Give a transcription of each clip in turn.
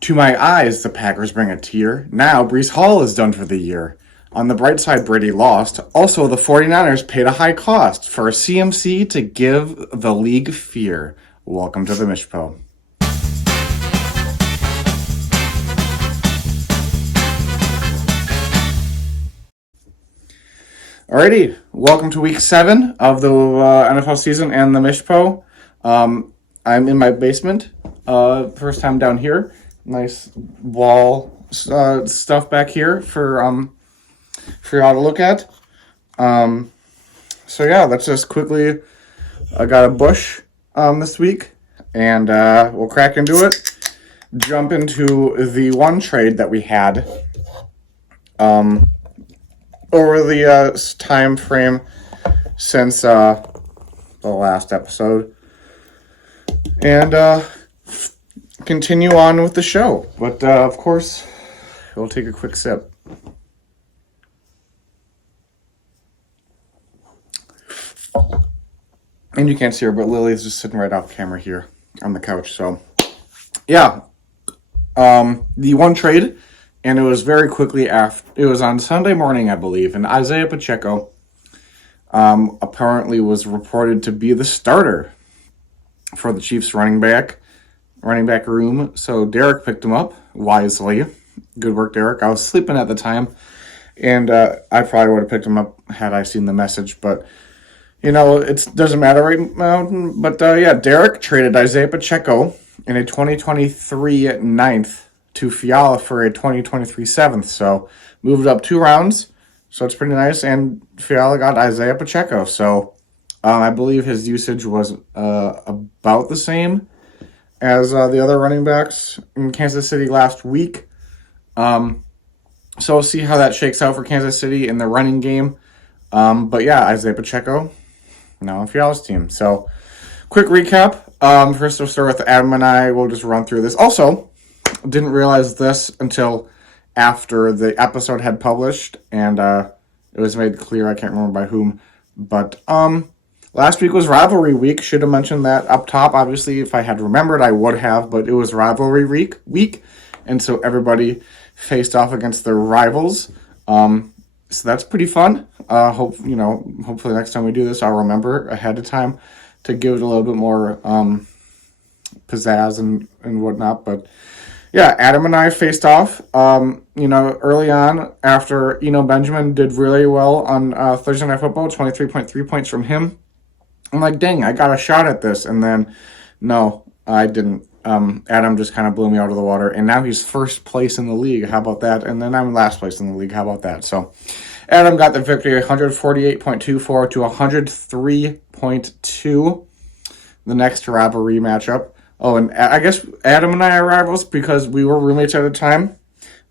To my eyes, the Packers bring a tear. Now, Breece Hall is done for the year. On the bright side, Brady lost. Also, the 49ers paid a high cost for a CMC to give the league fear. Welcome to the Mish Po. Alrighty, welcome to week 7 of the NFL season and the Mish Po. I'm in my basement. First time down here. Nice wall stuff back here for y'all to look at. So yeah, let's just quickly. I got a bush this week, and we'll crack into it. Jump into the one trade that we had over the time frame since the last episode, and continue on with the show. But of course, we'll take a quick sip. And you can't see her, but Lily's just sitting right off camera here on the couch. So, yeah, the one trade, and it was very quickly after. It was on Sunday morning, I believe, and Isaiah Pacheco apparently was reported to be the starter for the Chiefs running back room. So Derek picked him up wisely. Good work, Derek. I was sleeping at the time, and I probably would have picked him up had I seen the message, but. You know, it doesn't matter right now. But, yeah, Derek traded Isaiah Pacheco in a 2023 9th to Fiala for a 2023 7th. So, moved up 2 rounds. So, it's pretty nice. And Fiala got Isaiah Pacheco. So, I believe his usage was about the same as the other running backs in Kansas City last week. So, we'll see how that shakes out for Kansas City in the running game. But, yeah, Isaiah Pacheco. Now on Fiala's team. So, quick recap. First, we'll start with Adam and I. We'll just run through this. Also, didn't realize this until after the episode had published, and it was made clear. I can't remember by whom. But last week was rivalry week. Should have mentioned that up top. Obviously, if I had remembered, I would have. But it was rivalry week, and so everybody faced off against their rivals. So that's pretty fun. Hopefully next time we do this, I'll remember ahead of time to give it a little bit more pizzazz and whatnot. But yeah, Adam and I faced off. Early on after Benjamin did really well on Thursday Night Football, 23.3 points from him. I'm like, dang, I got a shot at this, and then no, I didn't. Adam just kind of blew me out of the water, and now he's first place in the league. How about that? And then I'm last place in the league. How about that? So Adam got the victory, 148.24 to 103.2. The next rivalry matchup. Oh, and I guess Adam and I are rivals because we were roommates at a time.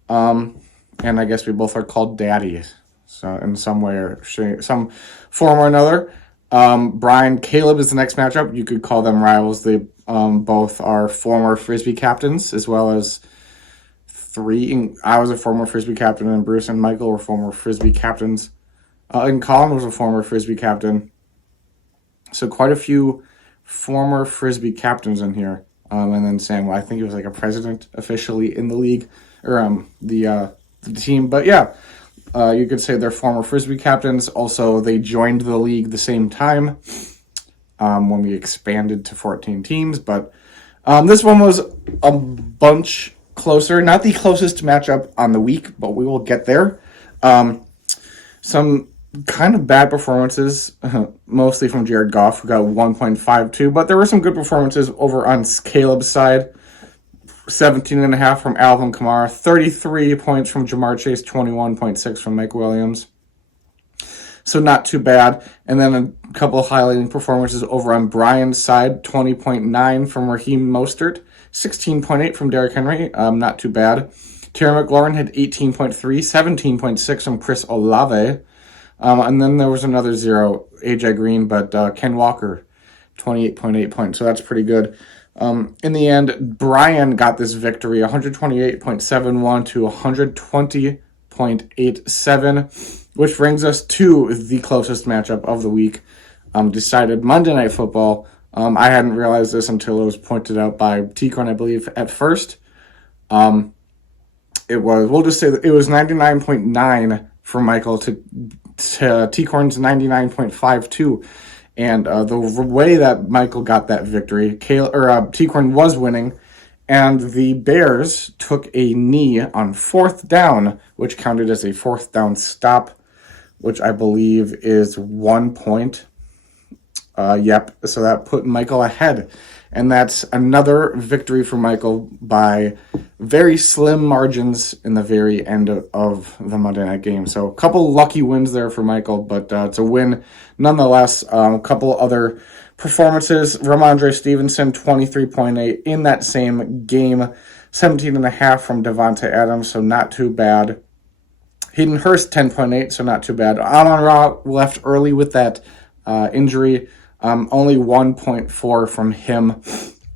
And I guess we both are called daddies. So in some way or some form or another. Brian, Caleb is the next matchup. You could call them rivals. They both are former Frisbee captains, as well as I was a former Frisbee captain, and Bruce and Michael were former Frisbee captains. And Colin was a former Frisbee captain. So quite a few former Frisbee captains in here. And then Sam, I think he was like a president officially in the league, or the team. But yeah, you could say they're former Frisbee captains. Also, they joined the league the same time when we expanded to 14 teams. But this one was a bunch closer. Not the closest matchup on the week, but we will get there. Some kind of bad performances, mostly from Jared Goff, who got 1.52. But there were some good performances over on Caleb's side. 17.5 from Alvin Kamara, 33 points from Jamar Chase, 21.6 from Mike Williams. So not too bad. And then a couple of highlighting performances over on Brian's side, 20.9 from Raheem Mostert, 16.8 from Derrick Henry, not too bad. Terry McLaurin had 18.3, 17.6 from Chris Olave. And then there was another 0, AJ Green, but Ken Walker, 28.8 points. So that's pretty good. In the end, Brian got this victory, 128.71 to 120.87, which brings us to the closest matchup of the week, decided Monday Night Football. I hadn't realized this until it was pointed out by Tikron, I believe, at first. We'll just say that it was 99.9 for Michael to T-Corn's 99.52. And the way that Michael got that victory, T-Corn was winning, and the Bears took a knee on 4th down, which counted as a 4th down stop, which I believe is 1 point. Yep, so that put Michael ahead. And that's another victory for Michael by very slim margins in the very end of the Monday night game. So a couple lucky wins there for Michael, but it's a win nonetheless. A couple other performances. Ramondre Stevenson, 23.8 in that same game. 17.5 from Devontae Adams, so not too bad. Hayden Hurst, 10.8, so not too bad. Amon-Ra left early with that injury. Only 1.4 from him.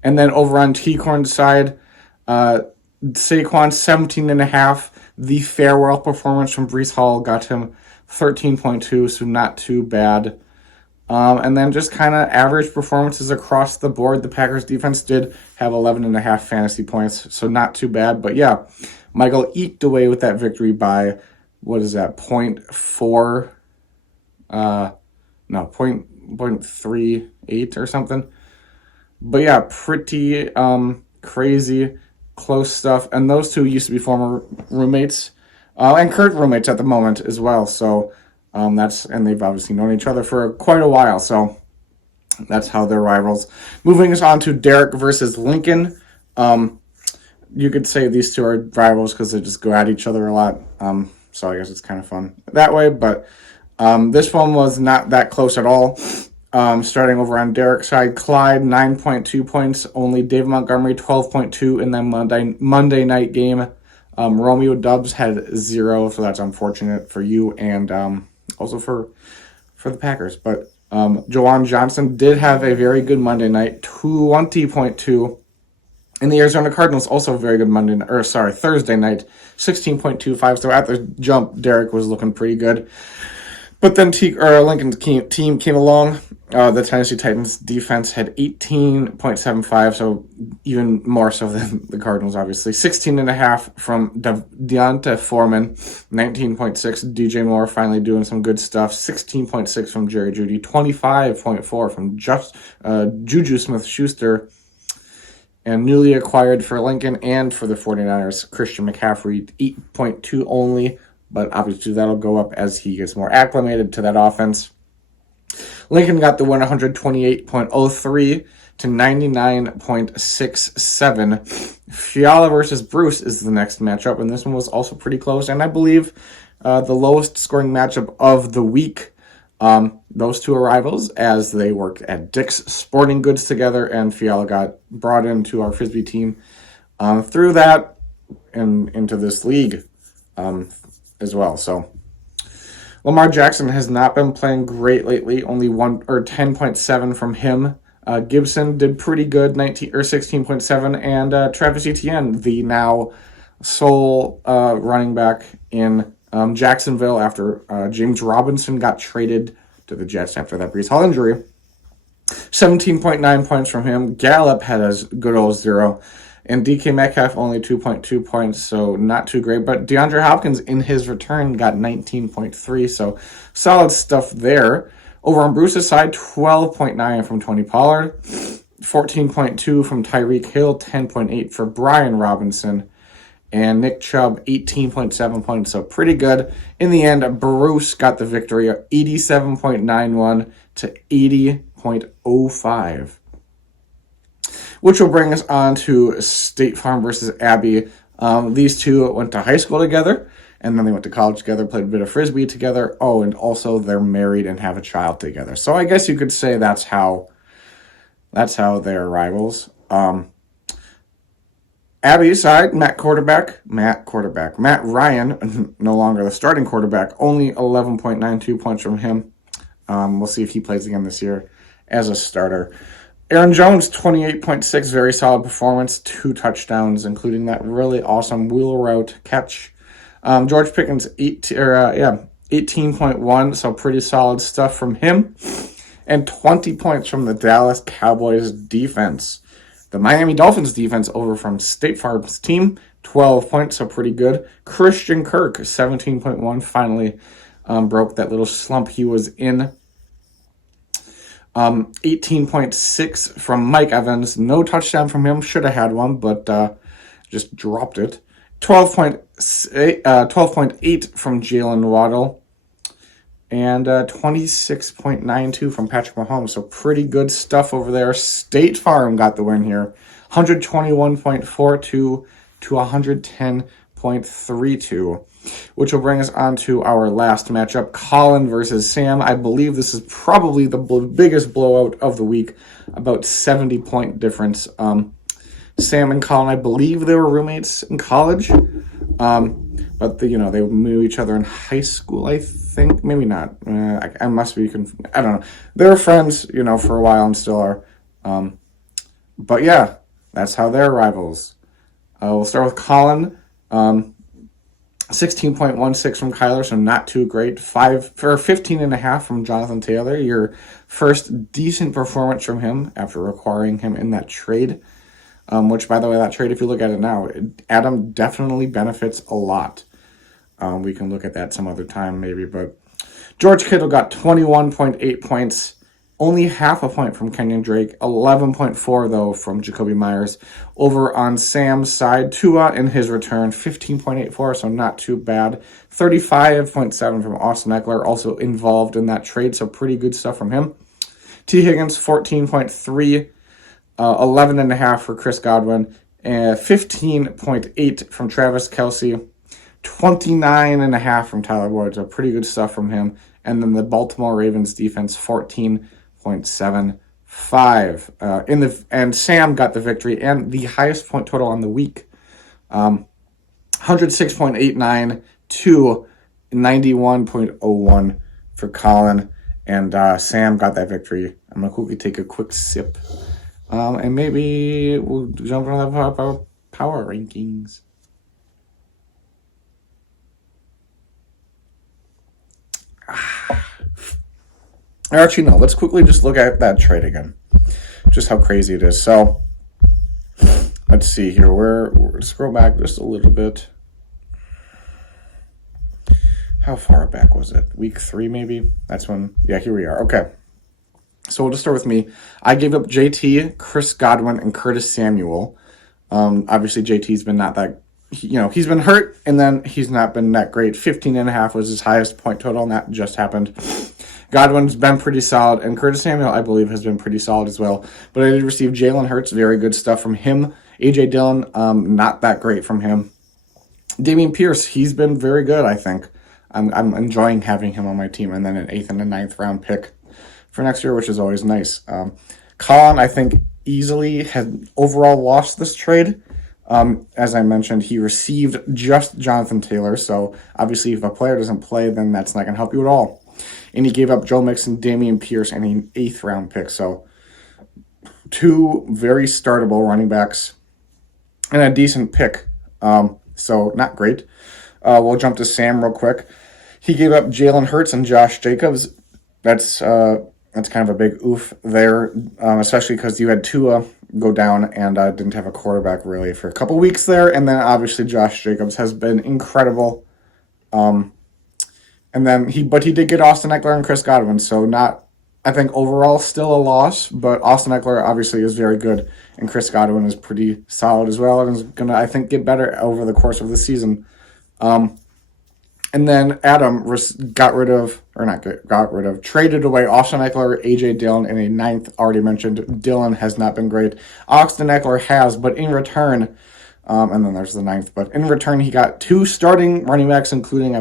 And then over on T-Corn's side, Saquon, 17.5. The farewell performance from Breece Hall got him 13.2, so not too bad. And then just kind of average performances across the board. The Packers defense did have 11.5 fantasy points, so not too bad. But yeah, Michael eked away with that victory by, what is that, 0.4? 0.38 or something. But yeah, pretty crazy, close stuff. And those two used to be former roommates, and current roommates at the moment as well. So and they've obviously known each other for quite a while. So that's how they're rivals. Moving us on to Derek versus Lincoln. You could say these two are rivals because they just go at each other a lot. So I guess it's kind of fun that way. But this one was not that close at all. Starting over on Derek's side, Clyde, 9.2 points. Only David Montgomery, 12.2 in that Monday night game. Romeo Dubs had 0, so that's unfortunate for you and also for the Packers. But Jawan Johnson did have a very good Monday night, 20.2. And the Arizona Cardinals also very good Thursday night, 16.25. So at the jump, Derek was looking pretty good. But then Lincoln's team came along. The Tennessee Titans defense had 18.75, so even more so than the Cardinals, obviously. 16.5 from Deonta Foreman, 19.6. DJ Moore finally doing some good stuff. 16.6 from Jerry Jeudy, 25.4 from Juju Smith-Schuster. And newly acquired for Lincoln and for the 49ers, Christian McCaffrey, 8.2 only. But obviously that'll go up as he gets more acclimated to that offense. Lincoln got the win 128.03 to 99.67. Fiala versus Bruce is the next matchup, and this one was also pretty close, and I believe the lowest scoring matchup of the week. Those two are rivals as they worked at Dick's Sporting Goods together, and Fiala got brought into our Frisbee team through that and into this league as well. So Lamar Jackson has not been playing great lately. Only 10.7 from him. Gibson did pretty good, 16.7, and Travis Etienne, the now sole running back in Jacksonville after James Robinson got traded to the Jets after that Breece Hall injury. 17.9 points from him. Gallup had a good old 0. And DK Metcalf only 2.2 points, so not too great. But DeAndre Hopkins in his return got 19.3, so solid stuff there. Over on Bruce's side, 12.9 from Tony Pollard, 14.2 from Tyreek Hill, 10.8 for Brian Robinson, and Nick Chubb, 18.7 points, so pretty good. In the end, Bruce got the victory, 87.91 to 80.05. Which will bring us on to State Farm versus Abbey. These two went to high school together, and then they went to college together, played a bit of Frisbee together. Oh, and also they're married and have a child together. So I guess you could say that's how they're rivals. Abbey's side, Matt Ryan, no longer the starting quarterback, only 11.92 points from him. We'll see if he plays again this year as a starter. Aaron Jones, 28.6, very solid performance, 2 touchdowns, including that really awesome wheel route catch. George Pickens, 18.1, so pretty solid stuff from him. And 20 points from the Dallas Cowboys defense. The Miami Dolphins defense over from State Farm's team, 12 points, so pretty good. Christian Kirk, 17.1, finally broke that little slump he was in. 18.6 from Mike Evans. No touchdown from him. Should have had one, but just dropped it. 12.8 from Jalen Waddle. And 26.92 from Patrick Mahomes. So pretty good stuff over there. State Farm got the win here. 121.42 to 110.32. Which will bring us on to our last matchup. Colin versus Sam. I believe this is probably the biggest blowout of the week. About 70-point difference. Sam and Colin, I believe they were roommates in college. But they knew each other in high school, I think. Maybe not. I must be I don't know. They were friends, for a while and still are. But yeah, that's how they're rivals. We'll start with Colin. 16.16 from Kyler, so not too great. 15.5 from Jonathan Taylor. Your first decent performance from him after acquiring him in that trade. Which, by the way, that trade, if you look at it now, Adam definitely benefits a lot. We can look at that some other time, maybe. But George Kittle got 21.8 points. Only half a point from Kenyon Drake. 11.4, though, from Jacoby Myers. Over on Sam's side, Tua in his return, 15.84, so not too bad. 35.7 from Austin Eckler, also involved in that trade, so pretty good stuff from him. T. Higgins, 14.3. 11.5 for Chris Godwin, 15.8 from Travis Kelce, 29.5 from Tyler Boyd, so pretty good stuff from him. And then the Baltimore Ravens defense, 14.75. And Sam got the victory and the highest point total on the week, 106.89 to 91.01 for Colin. And Sam got that victory. I'm going to quickly take a quick sip. And maybe we'll jump on the power rankings. Actually, no. Let's quickly just look at that trade again. Just how crazy it is. So, let's see here. We're scroll back just a little bit. How far back was it? Week 3, maybe? That's when... Yeah, here we are. Okay. So we'll just start with me. I gave up JT, Chris Godwin, and Curtis Samuel. Obviously, JT's been not that, he's been hurt, and then he's not been that great. 15.5 was his highest point total, and that just happened. Godwin's been pretty solid, and Curtis Samuel, I believe, has been pretty solid as well. But I did receive Jalen Hurts, very good stuff from him. A.J. Dillon, not that great from him. Dameon Pierce, he's been very good, I think. I'm enjoying having him on my team, and then an 8th and a 9th round pick for next year, which is always nice. Colin, I think, easily had overall lost this trade. As I mentioned, he received just Jonathan Taylor, so obviously if a player doesn't play, then that's not going to help you at all. And he gave up Joe Mixon, Dameon Pierce, and an 8th round pick, so 2 very startable running backs and a decent pick, so not great. We'll jump to Sam real quick. He gave up Jalen Hurts and Josh Jacobs. That's kind of a big oof there, especially because you had Tua go down and didn't have a quarterback really for a couple weeks there. And then obviously Josh Jacobs has been incredible. But he did get Austin Eckler and Chris Godwin, so not, I think overall still a loss, but Austin Eckler obviously is very good, and Chris Godwin is pretty solid as well, and is going to, I think, get better over the course of the season. And then Adam traded away Austin Eckler, A.J. Dillon, and a 9th, already mentioned. Dillon has not been great. Austin Eckler has, but in return, and then there's the 9th, but in return he got 2 starting running backs, including,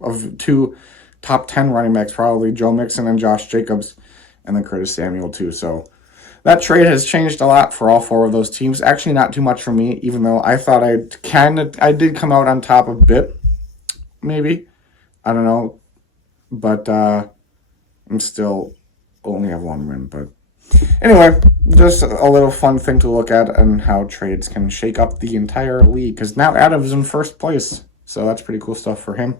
of 2 top 10 running backs, probably Joe Mixon and Josh Jacobs, and then Curtis Samuel too. So that trade has changed a lot for all 4 of those teams. Actually, not too much for me, even though I thought I did come out on top a bit. Maybe. I don't know. But I'm still only have 1 win. But anyway, just a little fun thing to look at and how trades can shake up the entire league. Because now Adam's in first place. So that's pretty cool stuff for him.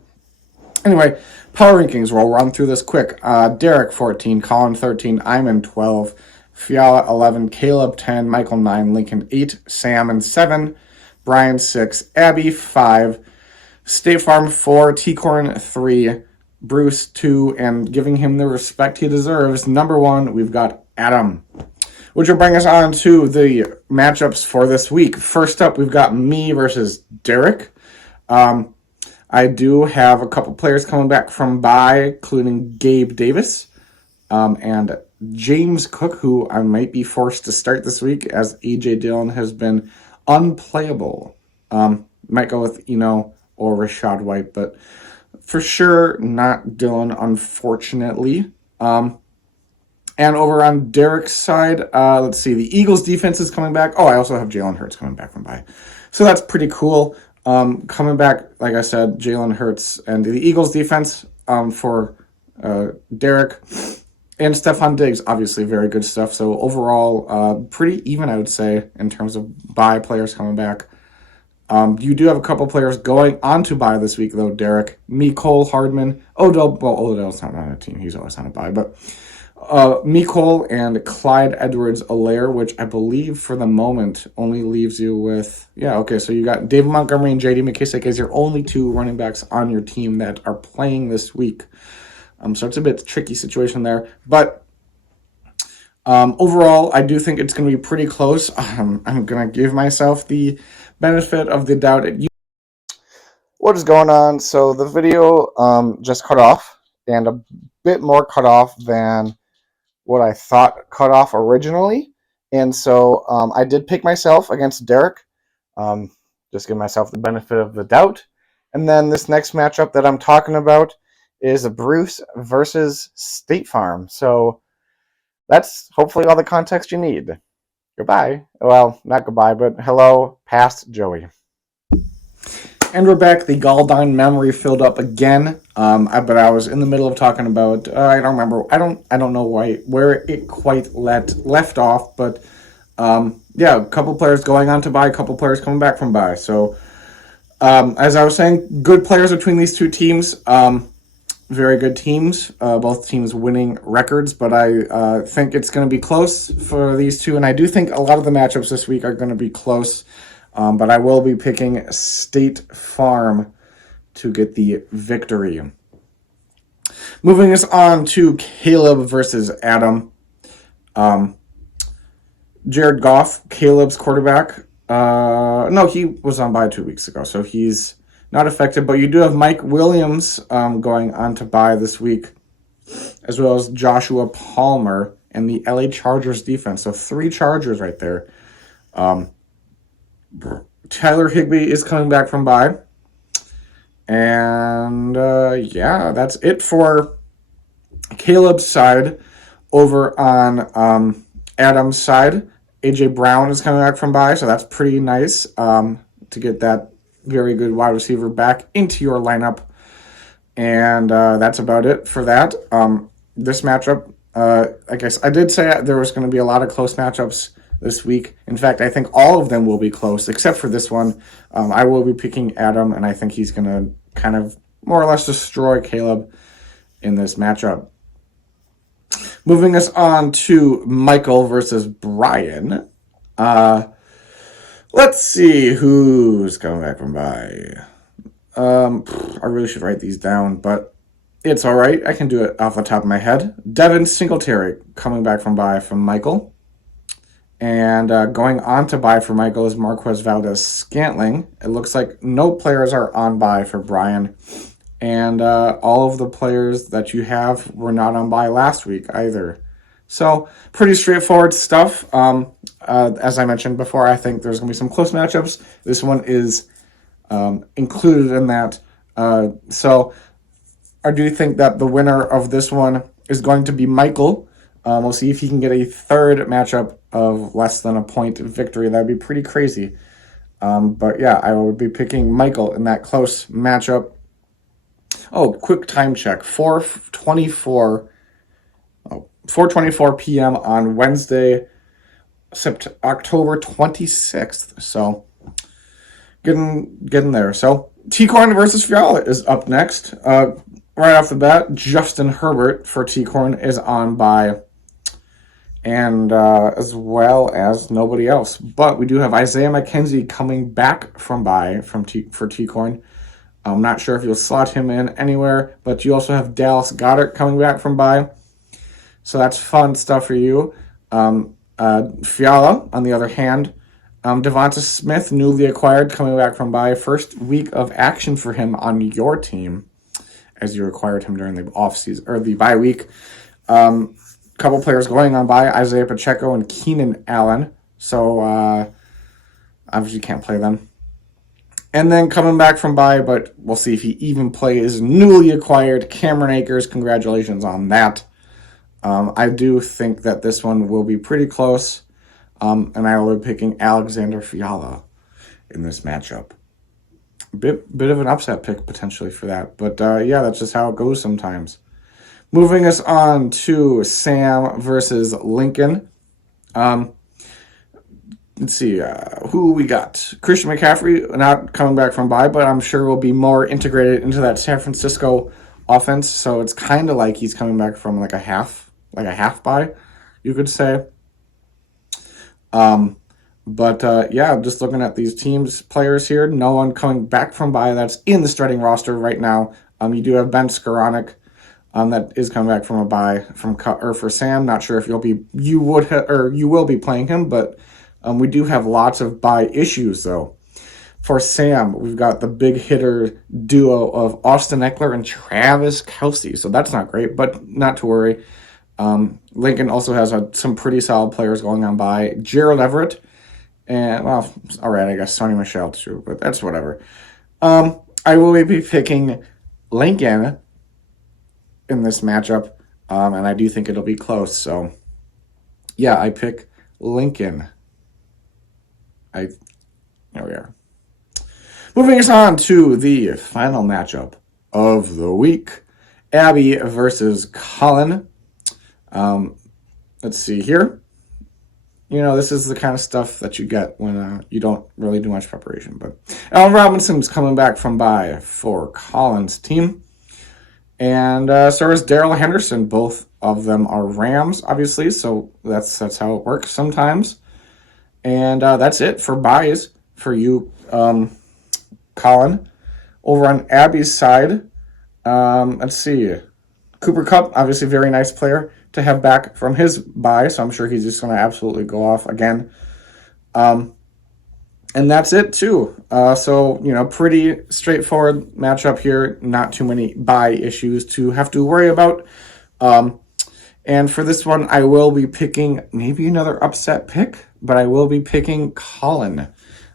Anyway, power rankings. We'll run through this quick. Derek 14, Colin 13, Iman 12, Fiala 11, Caleb 10, Michael 9, Lincoln 8, Sam and 7, Brian 6, Abby 5, State Farm 4, T-Corn 3, Bruce 2, and giving him the respect he deserves, number 1, we've got Adam. Which will bring us on to the matchups for this week. First up, we've got me versus Derek. I do have a couple players coming back from bye, including Gabe Davis and James Cook, who I might be forced to start this week as A.J. Dillon has been unplayable. Might go with Eno or Rashad White, but for sure not Dillon, unfortunately. And over on Derek's side, let's see, the Eagles defense is coming back. Oh, I also have Jalen Hurts coming back from bye. So that's pretty cool. Coming back, like I said, Jalen Hurts and the Eagles defense for Derek. And Stephon Diggs, obviously very good stuff. So overall, pretty even, I would say, in terms of bye players coming back. You do have a couple players going on to bye this week, though, Derek. Cole Hardman. Odell's not on a team. He's always on a bye, but... Cole and Clyde Edwards-Helaire, which I believe for the moment only leaves you with... Yeah, okay, so you got David Montgomery and J.D. McKissick as your only two running backs on your team that are playing this week. So it's a bit tricky situation there. But overall, I do think it's going to be pretty close. I'm going to give myself the benefit of the doubt. What is going on? So the video just cut off, and a bit more cut off than what I thought cut off originally. And so I did pick myself against Derek. Just give myself the benefit of the doubt. And then this next matchup that I'm talking about is Bruce versus State Farm. So that's hopefully all the context you need. Goodbye. Well, not goodbye, but hello, past Joey. And we're back. The Galdine memory filled up again. But I was in the middle of talking about I don't remember. I don't know where it quite left off. But yeah, a couple players going on to bye, a couple players coming back from bye. So as I was saying, good players between these two teams. Very good teams. Both teams winning records, but I think it's going to be close for these two. And I do think a lot of the matchups this week are going to be close. But I will be picking State Farm to get the victory. Moving us on to Caleb versus Adam. Jared Goff, Caleb's quarterback. No, he was on bye 2 weeks ago, so he's not affected. But you do have Mike Williams going on to bye this week, as well as Joshua Palmer and the LA Chargers defense. So 3 Chargers right there. Tyler Higbee is coming back from bye. And yeah, that's it for Caleb's side. Over on Adam's side, A.J. Brown is coming back from bye, so that's pretty nice to get that very good wide receiver back into your lineup. And that's about it for that. This matchup, I guess I did say there was going to be a lot of close matchups this week. In fact, I think all of them will be close, except for this one. I will be picking Adam, and I think he's going to kind of more or less destroy Caleb in this matchup. Moving us on to Michael versus Brian. Let's see who's coming back from bye. I really should write these down, but it's all right. I can do it off the top of my head. Devin Singletary coming back from bye from Michael. And going on to bye for Michael is Marquez Valdez-Scantling. It looks like no players are on bye for Brian. And all of the players that you have were not on bye last week either. So, pretty straightforward stuff. As I mentioned before, I think there's going to be some close matchups. This one is included in that. So, I do think that the winner of this one is going to be Michael. We'll see if he can get a third matchup of less than a point victory. That'd be pretty crazy. But yeah, I would be picking Michael in that close matchup. Oh, quick time check. 4:24 p.m. on Wednesday, October 26th. So getting there. So T-Corn versus Fiala is up next. Right off the bat, Justin Herbert for T-Corn is on bye. and as well as nobody else. But we do have Isaiah McKenzie coming back from bye for T-Coin. I'm not sure if you'll slot him in anywhere, but you also have Dallas Goedert coming back from bye. So that's fun stuff for you. Fiala, on the other hand, Devonta Smith, newly acquired, coming back from bye. First week of action for him on your team, as you acquired him during the offseason or the bye week. Couple players going on bye: Isaiah Pacheco and Keenan Allen. So obviously can't play them. And then coming back from bye, but we'll see if he even plays, newly acquired Cameron Akers. Congratulations on that. I do think that this one will be pretty close, and I will be picking Alexander Fiala in this matchup. Bit of an upset pick potentially for that, but yeah, that's just how it goes sometimes. Moving us on to Sam versus Lincoln. Let's see, who we got? Christian McCaffrey, not coming back from bye, but I'm sure will be more integrated into that San Francisco offense. So it's kind of like he's coming back from like a half bye, you could say. But yeah, just looking at these teams, players here, no one coming back from bye that's in the starting roster right now. You do have Ben Skoranek, that is coming back from a bye for Sam. Not sure if you will be playing him, but we do have lots of bye issues though. For Sam, we've got the big hitter duo of Austin Eckler and Travis Kelce, so that's not great, but not to worry. Lincoln also has some pretty solid players going on by Gerald Everett and, well, all right, I guess Sonny Michel too, but that's whatever. I will be picking Lincoln in this matchup, and I do think it'll be close. So, yeah, I pick Lincoln. There we are. Moving us on to the final matchup of the week, Abby versus Colin. Let's see here. This is the kind of stuff that you get when you don't really do much preparation. But Allen Robinson's coming back from bye for Colin's team. And so is Darrell Henderson. Both of them are Rams, obviously. So that's how it works sometimes. And that's it for buys for you, Colin. Over on Abby's side, let's see. Cooper Kupp, obviously very nice player to have back from his bye, so I'm sure he's just going to absolutely go off again. And that's it, too. So, pretty straightforward matchup here. Not too many bye issues to have to worry about. And for this one, I will be picking maybe another upset pick, but I will be picking Colin.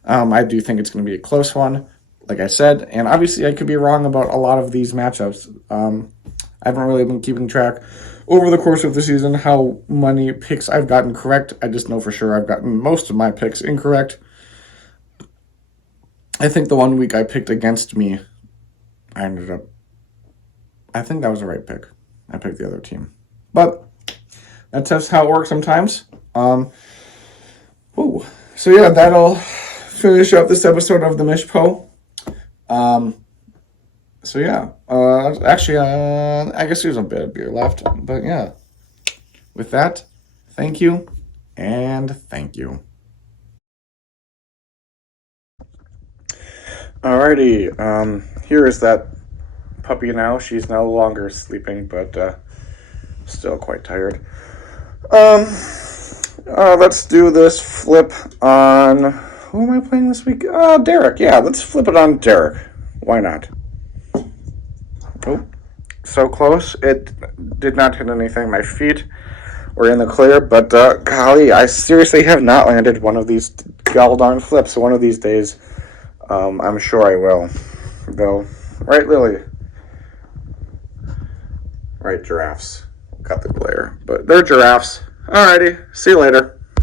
I do think it's going to be a close one, like I said. And obviously, I could be wrong about a lot of these matchups. I haven't really been keeping track over the course of the season how many picks I've gotten correct. I just know for sure I've gotten most of my picks incorrect. I think the 1 week I picked against me, I think that was the right pick. I picked the other team. But that's just how it works sometimes. So yeah, that'll finish up this episode of the Mish Po. So yeah, actually, I guess there's a bit of beer left, but yeah. With that, thank you, and thank you. Alrighty, here is that puppy now. She's no longer sleeping, but still quite tired. Let's do this flip on, who am I playing this week? Derek, yeah, let's flip it on Derek. Why not? Oh, so close. It did not hit anything. My feet were in the clear, but golly, I seriously have not landed one of these gall-darn flips. One of these days, I'm sure I will. Though, right, Lily? Right, giraffes. Got the glare, but they're giraffes. Alrighty, see you later.